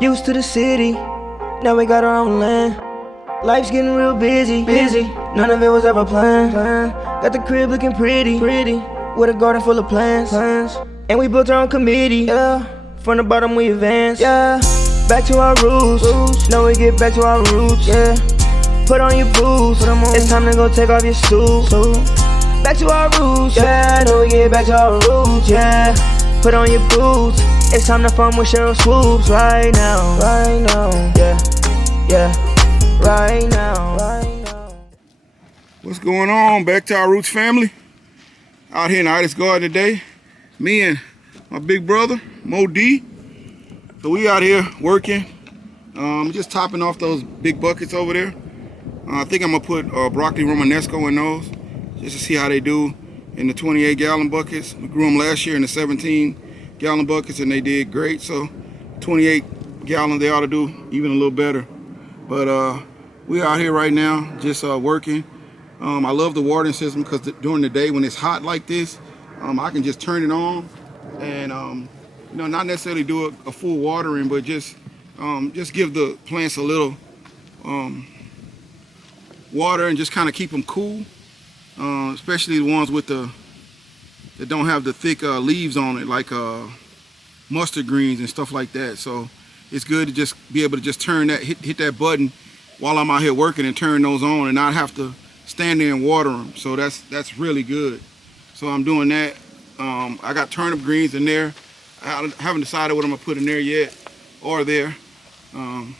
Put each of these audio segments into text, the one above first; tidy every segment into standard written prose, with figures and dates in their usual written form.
Used to the city, now we got our own land. Life's getting real busy. None of it was ever planned. Got the crib looking pretty, with a garden full of plants. And we built our own committee, yeah. From the bottom we advance, yeah. Back to our roots, now we get back to our roots, yeah. Put on your boots, it's time to go take off your suit. Back to our roots, yeah. Now we get back to our roots, yeah. Put on your boots, it's time to farm with Cheryl Swoops right now, yeah, right now. What's going on? Back to our roots family. Out here in the Itis Garden today. Me and my big brother, Mo D. So we out here working. Just topping off those big buckets over there. I think I'm gonna put broccoli romanesco in those, just to see how they do in the 28-gallon buckets. We grew them last year in the 17-gallon buckets and they did great. So 28 gallons, they ought to do even a little better. But we out here right now just working. I love the watering system because during the day when it's hot like this, I can just turn it on and you know, not necessarily do a full watering, but just give the plants a little water and just kind of keep them cool, especially the ones with that don't have the thick leaves on it, like mustard greens and stuff like that. So it's good to just be able to just turn that, hit that button while I'm out here working and turn those on and not have to stand there and water them. So that's really good. So I'm doing that. I got turnip greens in there. I haven't decided what I'm gonna put in there yet, or there. And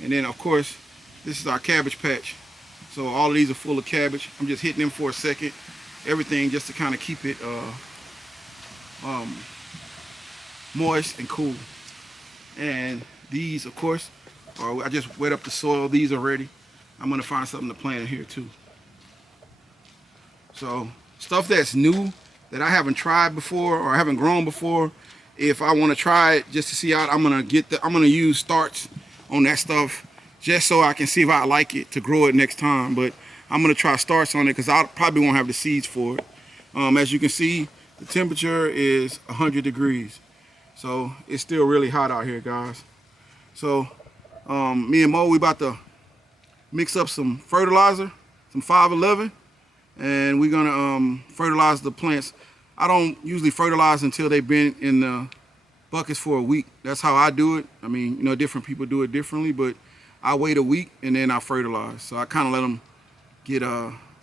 then of course, this is our cabbage patch. So all of these are full of cabbage. I'm just hitting them for a second. Everything just to kind of keep it moist and cool. And these, of course, I just wet up the soil. These already. I'm gonna find something to plant in here too. So stuff that's new that I haven't tried before or I haven't grown before. If I want to try it just to see how I'm gonna use starts on that stuff just so I can see if I like it to grow it next time. But I'm gonna try starts on it because I probably won't have the seeds for it. As you can see, the temperature is 100 degrees. So it's still really hot out here, guys. So me and Mo, we about to mix up some fertilizer, some 511, and we're gonna fertilize the plants. I don't usually fertilize until they've been in the buckets for a week. That's how I do it. I mean, you know, different people do it differently, but I wait a week and then I fertilize. So I kind of let them get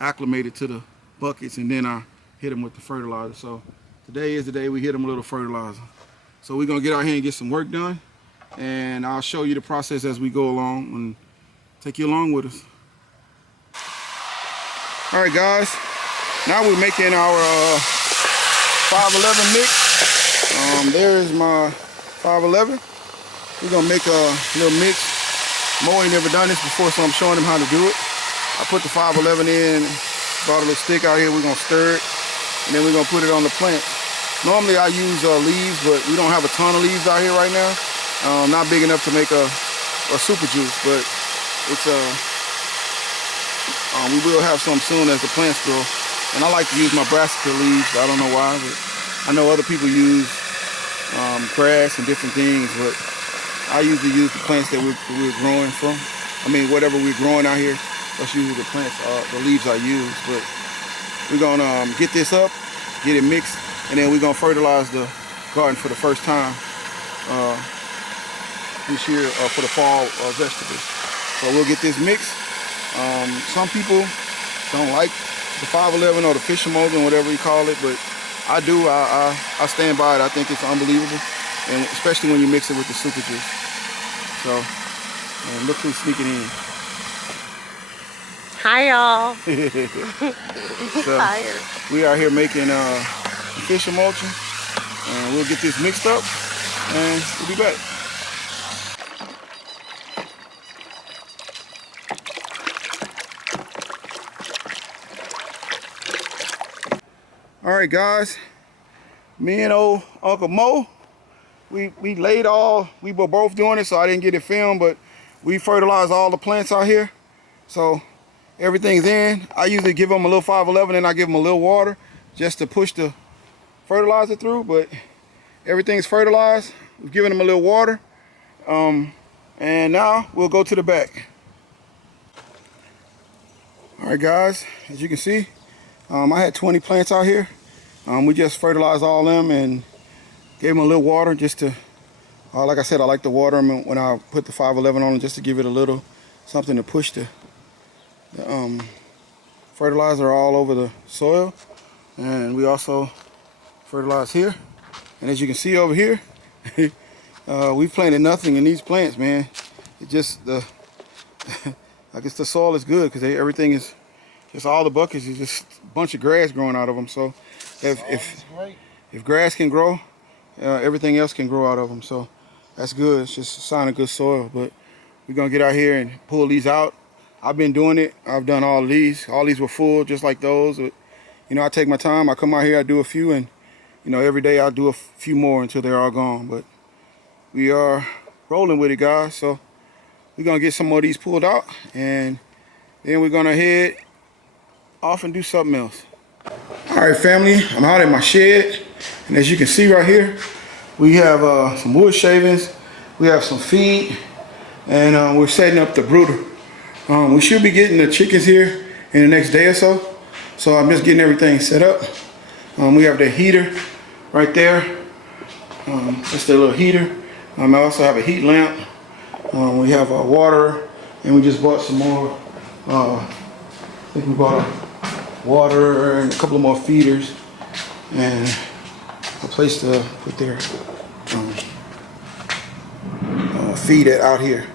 acclimated to the buckets and then I hit them with the fertilizer. So today is the day we hit them a little fertilizer. So we're gonna get out here and get some work done, and I'll show you the process as we go along and take you along with us. All right, guys, now we're making our 511 mix. There's my 511. We're gonna make a little mix. Mo ain't never done this before, so I'm showing him how to do it. I put the 511 in, brought a little stick out here. We're gonna stir it, and then we're gonna put it on the plant. Normally I use leaves, but we don't have a ton of leaves out here right now. Not big enough to make a super juice, but it's we will have some soon as the plants grow. And I like to use my brassica leaves. I don't know why, but I know other people use grass and different things, but I usually use the plants that we're growing from. I mean, whatever we're growing out here, that's usually the plants, the leaves I use. But we're gonna get this up, get it mixed, and then we're gonna fertilize the garden for the first time this year for the fall vegetables. So we'll get this mixed. Some people don't like the 511 or the fish emulsion, whatever you call it, but I do. I stand by it. I think it's unbelievable, and especially when you mix it with the super juice. So, and look who's sneaking in. Hi, y'all. So, Tired. we are here making fish emulsion, and we'll get this mixed up, and we'll be back. All right, guys, me and old Uncle Mo, we were both doing it, so I didn't get it filmed, but we fertilized all the plants out here. So everything's in. I usually give them a little 511 and I give them a little water just to push the fertilizer through, but everything's fertilized. We've given them a little water. And now we'll go to the back. All right, guys, as you can see, I had 20 plants out here. We just fertilized all them and gave them a little water just to, like I said, I like to water them when I put the 511 on them just to give it a little something to push the fertilizer all over the soil. And we also fertilize here. And as you can see over here, we've planted nothing in these plants, man. It just, I guess the soil is good because everything is, just all the buckets is just a bunch of grass growing out of them. So if grass can grow, everything else can grow out of them. So that's good. It's just a sign of good soil. But we're gonna get out here and pull these out. I've been doing it. I've done all of these. All these were full, just like those. But, you know, I take my time. I come out here, I do a few, and you know, every day I'll do a few more until they're all gone. But we are rolling with it, guys. So we're gonna get some more of these pulled out, and then we're gonna head off and do something else. All right, family, I'm out in my shed, and as you can see right here, we have some wood shavings, we have some feed, and we're setting up the brooder. We should be getting the chickens here in the next day or so. So I'm just getting everything set up. We have the heater right there. That's the little heater. I also have a heat lamp. We have water, and we just bought some more. I think we bought water and a couple of more feeders, and a place to put their feed out here.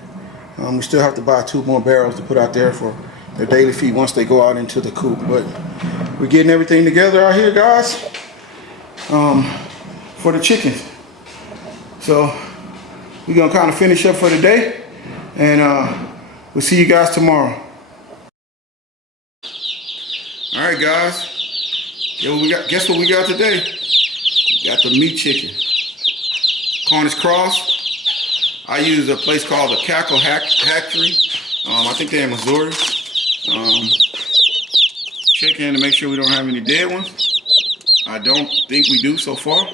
We still have to buy 2 more barrels to put out there for their daily feed once they go out into the coop. But we're getting everything together out here, guys, for the chickens. So we're gonna kind of finish up for the day, and we'll see you guys tomorrow. All right, guys. Yeah, what we got? Guess what we got today? We got the meat chicken. Cornish cross. I use a place called the Cackle Hatchery. I think they're in Missouri. Checking to make sure we don't have any dead ones. I don't think we do so far.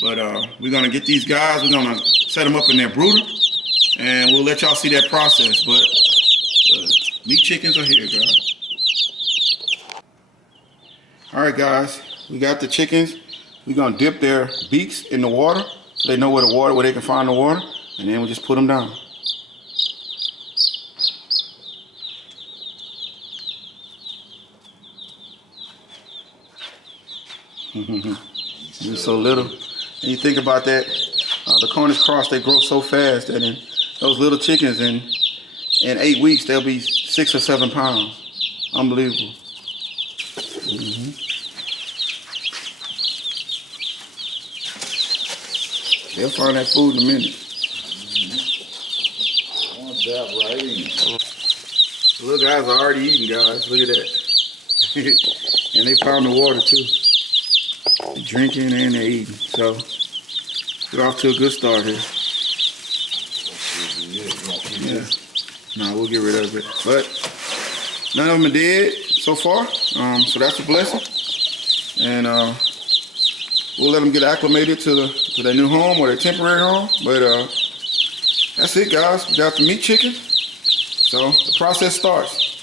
But we're gonna get these guys. We're gonna set them up in their brooder, and we'll let y'all see that process. But meat chickens are here, guys. All right, guys, we got the chickens. We're gonna dip their beaks in the water so they know where they can find the water, and then we just put them down. You're so little. And you think about that, the Cornish cross, they grow so fast that in those little chickens in 8 weeks, they'll be 6 or 7 pounds. Unbelievable. They'll find that food in a minute. I want that right in. The little guys are already eating, guys. Look at that. And they found the water too. They're drinking and they're eating. So we're off to a good start here. Yeah. No, we'll get rid of it. But none of them are dead so far. So that's a blessing. And we'll let them get acclimated to their new home or their temporary home. But that's it, guys. We got the meat chicken. So the process starts.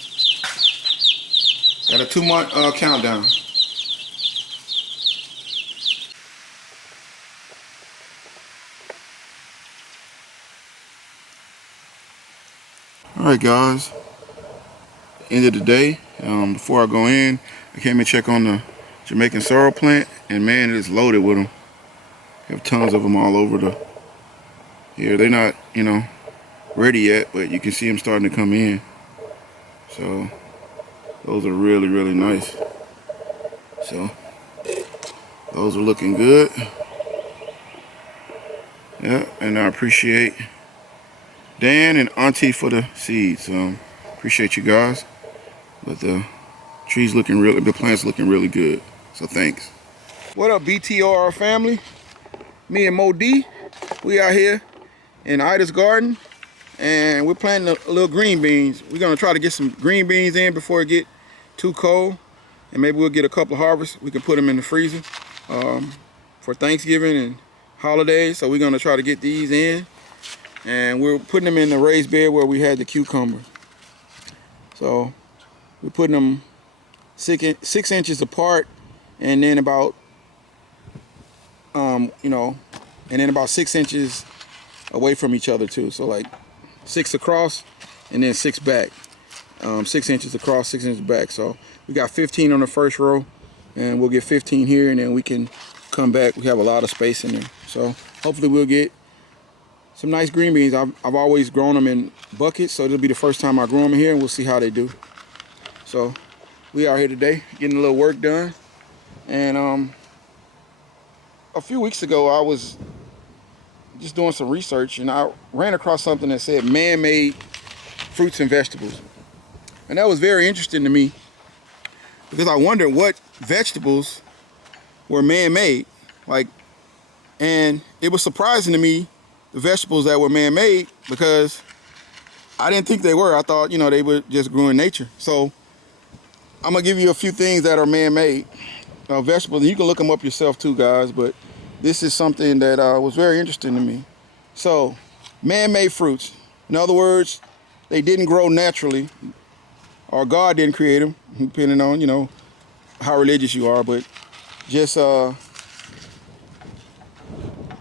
Got a 2-month countdown. All right, guys. End of the day. Before I go in, I came and check on the Jamaican sorrel plant, and man, it is loaded with them. We have tons of them all over the here. They're not, you know, ready yet, but you can see them starting to come in. So those are really, really nice. So those are looking good. Yeah, and I appreciate Dan and Auntie for the seeds. Appreciate you guys. But the trees looking really, the plants looking really good. So thanks. What up, BTR family? Me and Mo D, we out here in Ida's garden, and we're planting a little green beans. We're gonna try to get some green beans in before it get too cold, and maybe we'll get a couple of harvests. We can put them in the freezer for Thanksgiving and holidays. So we're gonna try to get these in. And we're putting them in the raised bed where we had the cucumber. So we're putting them 6 inches apart, and then about, you know, and then about 6 inches away from each other too. So like 6 across and then 6 back. 6 inches across, 6 inches back. So we got 15 on the first row, and we'll get 15 here, and then we can come back. We have a lot of space in there. So hopefully we'll get some nice green beans. I've always grown them in buckets, so it'll be the first time I grow them in here, and we'll see how they do. So we are here today getting a little work done. And a few weeks ago I was just doing some research, and I ran across something that said man-made fruits and vegetables. And that was very interesting to me, because I wondered what vegetables were man-made. And it was surprising to me, the vegetables that were man-made, because I didn't think they were. I thought, you know, they would just grow in nature. So I'm gonna give you a few things that are man-made vegetables, and you can look them up yourself too, guys, but this is something that was very interesting to me. So, man-made fruits. In other words, they didn't grow naturally, or God didn't create them, depending on, you know, how religious you are, but just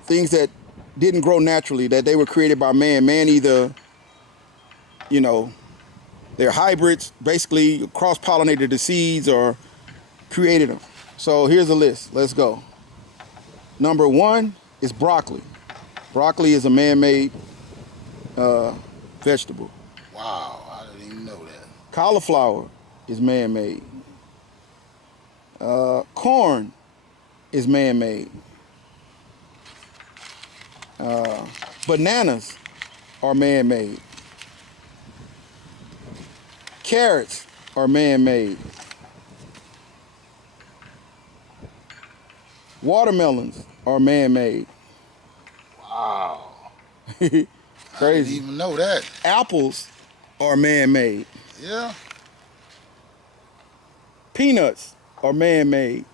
things that didn't grow naturally, that they were created by man. Man either, you know, they're hybrids, basically cross-pollinated the seeds or created them. So here's a list. Let's go. Number 1 is broccoli. Broccoli is a man-made vegetable. Wow, I didn't even know that. Cauliflower is man-made. Corn is man-made. Bananas are man-made. Carrots are man-made. Watermelons are man-made. Wow. Crazy. I didn't even know that. Apples are man-made. Yeah. Peanuts are man-made.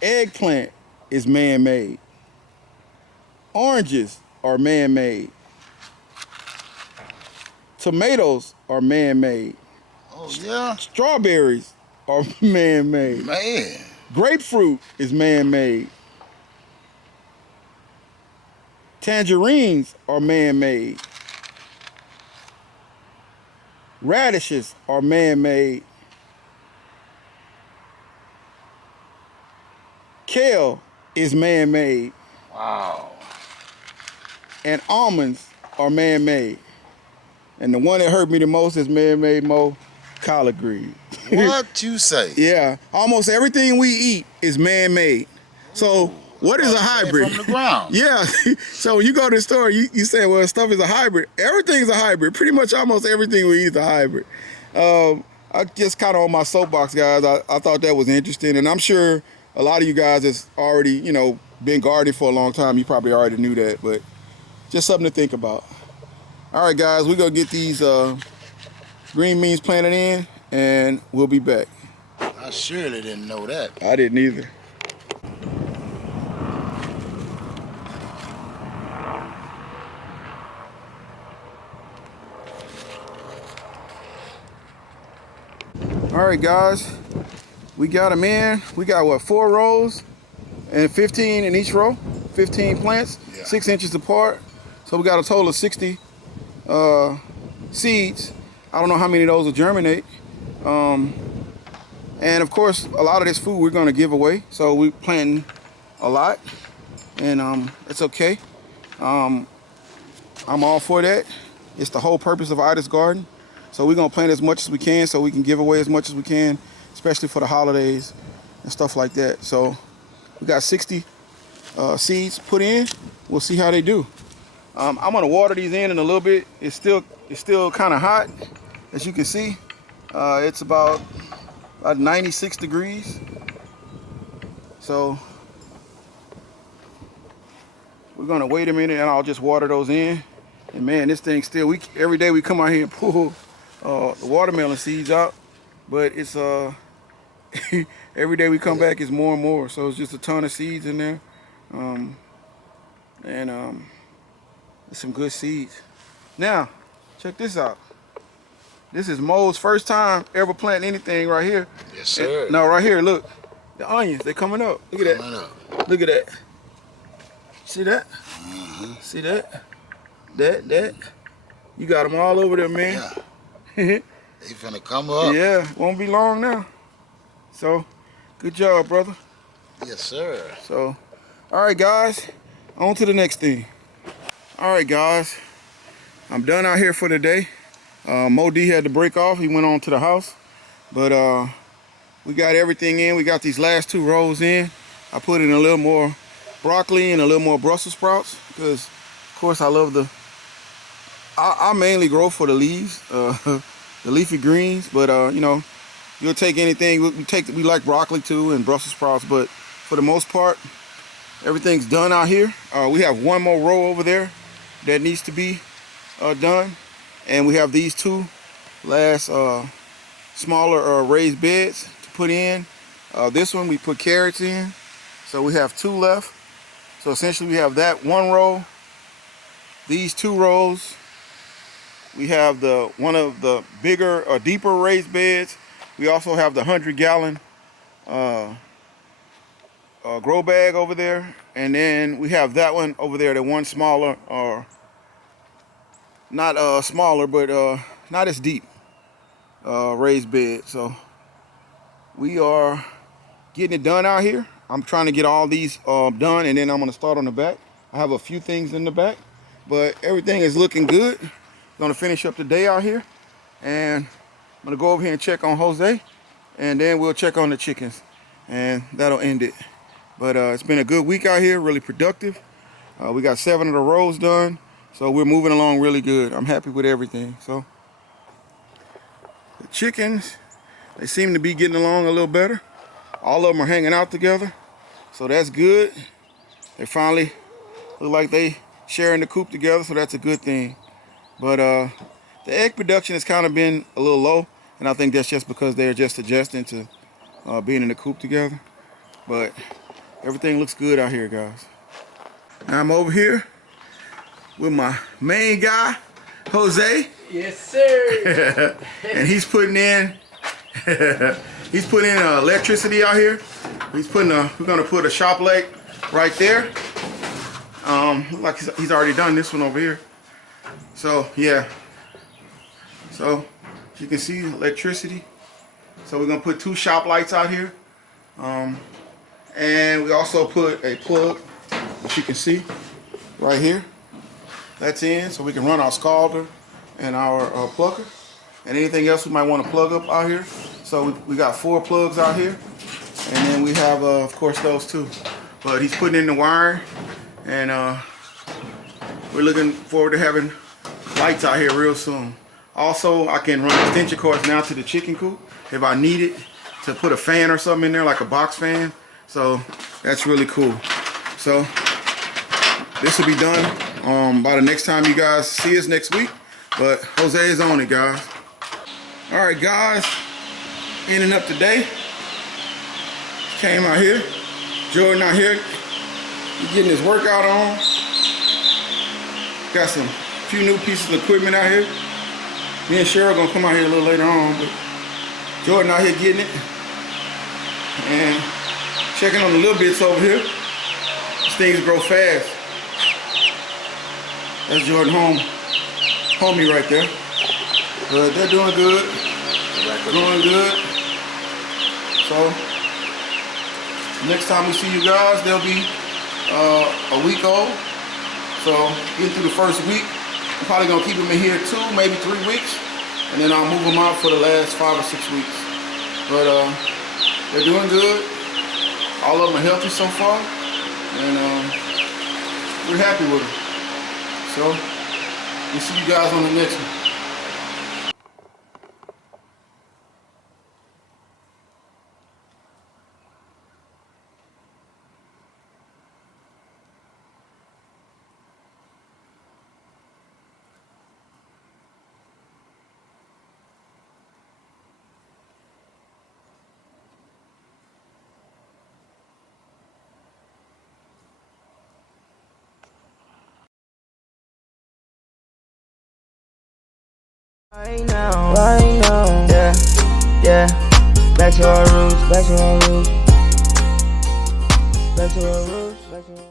Eggplant is man-made. Oranges are man-made. Tomatoes are man-made. Oh, yeah? Strawberries are man-made. Man. Grapefruit is man-made. Tangerines are man-made. Radishes are man-made. Kale is man-made. Wow. And almonds are man-made. And the one that hurt me the most is man-made collard green. What you say? Yeah, almost everything we eat is man-made. So what is a hybrid? From the ground. Yeah, so when you go to the store, you say, well, stuff is a hybrid. Everything's a hybrid. Pretty much almost everything we eat is a hybrid. I just kind of on my soapbox, guys. I thought that was interesting, and I'm sure a lot of you guys has already, you know, been gardening for a long time. You probably already knew that, but just something to think about. All right, guys, we're gonna get these green beans planted in, and we'll be back. I surely didn't know that. I didn't either. All right, guys, we got them in. We got what, 4 rows and 15 in each row, 15 plants, Yeah. 6 inches apart. So we got a total of 60 seeds. I don't know how many of those will germinate. And of course, a lot of this food we're gonna give away. So we're planting a lot, and it's okay. I'm all for that. It's the whole purpose of Ida's Garden. So we're gonna plant as much as we can so we can give away as much as we can, especially for the holidays and stuff like that. So we got 60 seeds put in. We'll see how they do. I'm gonna water these in a little bit. It's still kind of hot, as you can see. It's about 96 degrees. So we're gonna wait a minute, and I'll just water those in. And man, this thing still, every day we come out here and pull the watermelon seeds out, but it's every day we come back, it's more and more. So it's just a ton of seeds in there. And some good seeds. Now, check this out. This is Mo's first time ever planting anything right here. Yes, sir. No, right here, look. The onions, they coming up. Look at Coming that. up. Look at that. See that? See that? That. You got them all over there, man. Yeah. They finna come up. Yeah, won't be long now. So, good job, brother. Yes, sir. So, all right, guys, on to the next thing. All right, guys, I'm done out here for the day. Mo D had to break off. He went on to the house, but we got everything in. We got these last 2 rows in. I put in a little more broccoli and a little more Brussels sprouts because, of course, I love I mainly grow for the leaves, the leafy greens, but you know, you'll take anything. We like broccoli too and Brussels sprouts, but for the most part, everything's done out here. We have 1 more row over there that needs to be done, and we have these 2 last smaller raised beds to put in. This one we put carrots in, so we have 2 left. So essentially we have that 1 row, these 2 rows. We have one of the bigger or deeper raised beds. We also have the 100-gallon grow bag over there, and then we have that one over there, the one smaller, or not smaller, but not as deep raised bed. So we are getting it done out here. I'm trying to get all these done, and then I'm gonna start on the back. I have a few things in the back, but everything is looking good. Gonna finish up the day out here, and I'm gonna go over here and check on Jose, and then we'll check on the chickens, and that'll end it. But it's been a good week out here, really productive. We got 7 of the rows done, so we're moving along really good. I'm happy with everything. So the chickens, they seem to be getting along a little better. All of them are hanging out together, so that's good. They finally look like they sharing the coop together, so that's a good thing. But the egg production has kind of been a little low, and I think that's just because they're just adjusting to being in the coop together. But everything looks good out here, guys. Now I'm over here with my main guy, Jose. Yes, sir. And he's putting in electricity out here. We're gonna put a shop light right there. Look like he's already done this one over here. So yeah, so you can see electricity. So we're gonna put 2 shop lights out here, and we also put a plug, which you can see right here. That's in, so we can run our scalder and our plucker, and anything else we might want to plug up out here. So we got 4 plugs out here, and then we have of course those 2. But he's putting in the wiring, and we're looking forward to having lights out here real soon. Also, I can run extension cords now to the chicken coop if I need it to put a fan or something in there, like a box fan. So that's really cool. So this will be done by the next time you guys see us next week. But Jose is on it, guys. All right, guys, ending up today. Came out here. Jordan out here. He's getting his workout on. Got some few new pieces of equipment out here. Me and Cheryl gonna come out here a little later on, but Jordan out here getting it. And checking on the little bits over here. These things grow fast. That's Jordan homie right there. But they're doing good. Doing good. So next time we see you guys, they'll be a week old. So getting through the first week, I'm probably gonna keep them in here 2, maybe 3 weeks, and then I'll move them out for the last 5 or 6 weeks. But they're doing good. All of them are healthy so far, and we're happy with them. So we'll see you guys on the next one. Right now, yeah. Back to our roots, back to our roots, back to our roots, back to our roots.